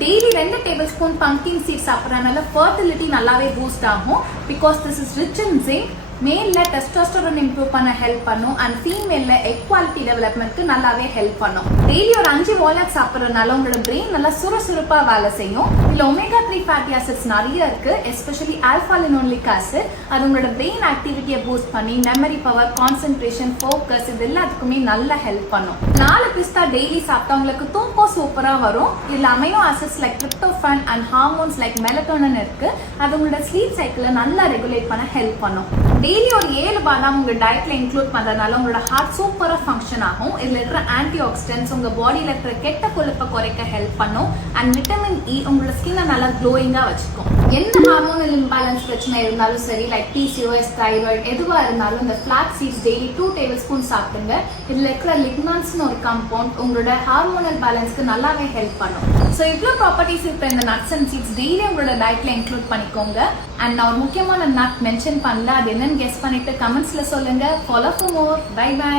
Daily 2 tablespoon pumpkin seed சாப்பிட்றதுனால fertility நல்லாவே boost ஆகும். Because this is rich in zinc. மேல்ல testosterone improve பண்ண ஹெல்ப் பண்ணும் அண்ட் ஃபீமேல்ல எக் குவாலிட்டி டெவலப்மெண்ட்க்கு நல்லாவே ஹெல்ப் பண்ணும். டெய்லி ஒரு 5 வால்நட் சாப்பிட்றதுனால உங்களோட பிரெயின் நல்லா சுறுசுறுப்பா வேலை செய்யும். இதுல ஒமேகா 3 ஃபேட்டி ஆசிட்ஸ் நிறைய இருக்கு, எஸ்பெஷலி ஆல்ஃபா லினோலிக் ஆசிட். அது உங்களோட பிரெயின் ஆக்டிவிட்டியை பூஸ்ட் பண்ணி மெமரி பவர், கான்சென்ட்ரேஷன், ஃபோக்கஸ் இது எல்லாத்துக்குமே நல்ல ஹெல்ப் பண்ணும். 4 பிஸ்தா டெய்லி சாப்பிட்டா உங்களுக்கு தூக்கம் சூப்பரா வரும். இதுல amino acids like tryptophan and hormones like melatonin இருக்கு. அது உங்களோட ஸ்லீப் சைக்கிளை நல்லா ரெகுலேட் பண்ண ஹெல்ப் பண்ணும். டெய்லி ஒரு 7 பாதாம் உங்க டயட்ல இன்க்ளூட் பண்றதுனால உங்களோட ஹார்ட் சூப்பரா ஃபங்க்ஷன் ஆகும். இதுல இருக்கிற ஆன்டி ஆக்சிடென்ட்ஸ் உங்க பாடியில இருக்கிற கெட்ட கொழுப்பை குறைக்க ஹெல்ப் பண்ணும் அண்ட் விட்டமின் இ உங்களோட ஸ்கின்னை நல்லா க்ளோயிங்கா வச்சுக்கும். என்ன ஹார்மோனல் இம்பேலன்ஸ் பிரச்சனை இருந்தாலும் சரி, லைக் PCOS, தைராய்டு எதுவா இருந்தாலும் இந்த flax seeds daily 2 tablespoon சாப்பிடுங்க. இதுல இருக்கிற லிக்னான்ஸ்னு ஒரு காம்பவுண்ட் உங்களோட ஹார்மோனல் பேலன்ஸ்க்கு நல்லாவே ஹெல்ப் பண்ணும். ஸோ இவ்வளோ ப்ராப்பர்ட்டிஸ் இருக்கிற இந்த நட்ஸ் அண்ட் சீட்ஸ் டெய்லி உங்களோட டயட்ல இன்க்ளூட் பண்ணிக்கோங்க. அண்ட் நான் ஒரு முக்கியமான நட் மென்ஷன் பண்ணல, அது என்னன்னு கெஸ் பண்ணிட்டு கமெண்ட்ஸ்ல சொல்லுங்க. Follow for more. Bye by.